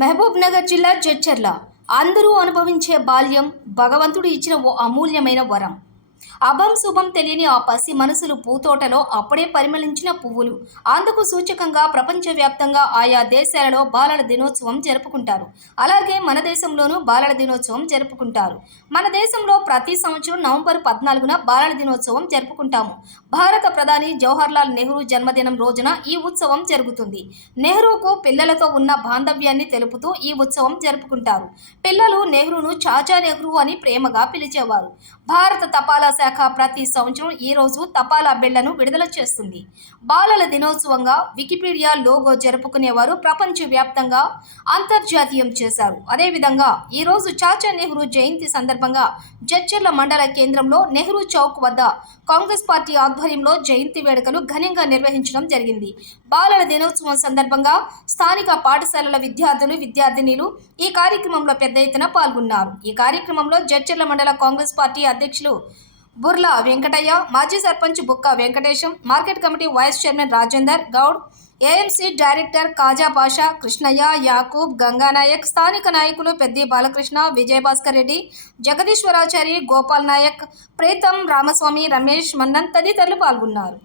మహబూబ్నగర్ జిల్లా జడ్చర్ల. అందరూ అనుభవించే బాల్యం భగవంతుడు ఇచ్చిన ఓ అమూల్యమైన వరం. అభం శుభం తెలియని ఆ పసి మనసులు పూతోటలో అప్పుడే పరిమళించిన పువ్వులు. అందుకు సూచకంగా ప్రపంచవ్యాప్తంగా ఆయా దేశాలలో బాలల దినోత్సవం జరుపుకుంటారు. అలాగే మన దేశంలోనూ బాలల దినోత్సవం జరుపుకుంటారు. మన దేశంలో ప్రతి సంవత్సరం నవంబర్ పద్నాలుగున బాలల దినోత్సవం జరుపుకుంటాము. భారత ప్రధాని జవహర్లాల్ నెహ్రూ జన్మదినం రోజున ఈ ఉత్సవం జరుగుతుంది. నెహ్రూకు పిల్లలతో ఉన్న బాంధవ్యాన్ని తెలుపుతూ ఈ ఉత్సవం జరుపుకుంటారు. పిల్లలు నెహ్రూను చాచా నెహ్రూ అని ప్రేమగా పిలిచేవారు. భారత తపాలా శాఖ ప్రతి సంవత్సరం ఈ రోజు తపాలా బిళ్ళను విడుదల చేస్తుంది. బాలల దినోత్సవంగా వికీపీడియా లోగో జరుపుకునేవారు ప్రపంచవ్యాప్తంగా అంతర్జాతీయం చేశారు. అదేవిధంగా ఈ రోజు చాచా నెహ్రూ జయంతి సందర్భంగా జడ్చర్ల మండల కేంద్రంలో నెహ్రూ చౌక్ వద్ద కాంగ్రెస్ పార్టీ ఆధ్వర్యంలో జయంతి వేడుకలు ఘనంగా నిర్వహించడం జరిగింది. బాలల దినోత్సవం సందర్భంగా స్థానిక పాఠశాలల విద్యార్థులు విద్యార్థినిలు ఈ కార్యక్రమంలో పెద్ద ఎత్తున పాల్గొన్నారు. ఈ కార్యక్రమంలో జడ్చర్ల మండల కాంగ్రెస్ పార్టీ అధ్యక్షులు బుర్లా వెంకటయ్య మాజీ sarpanch Bukka Venkatesham market committee vice chairman Rajender Goud AMC director Khaja Pasha Krishnaiah Yakub Ganganayak స్థానిక నాయకులు పెద్ది బాలకృష్ణ విజయభాస్కర్ రెడ్డి జగదీశ్వరాచారి గోపాల్ నాయక్ ప్రీతం రామస్వామి రమేష్ మన్నన్ తదితరులు పాల్గొన్నారు.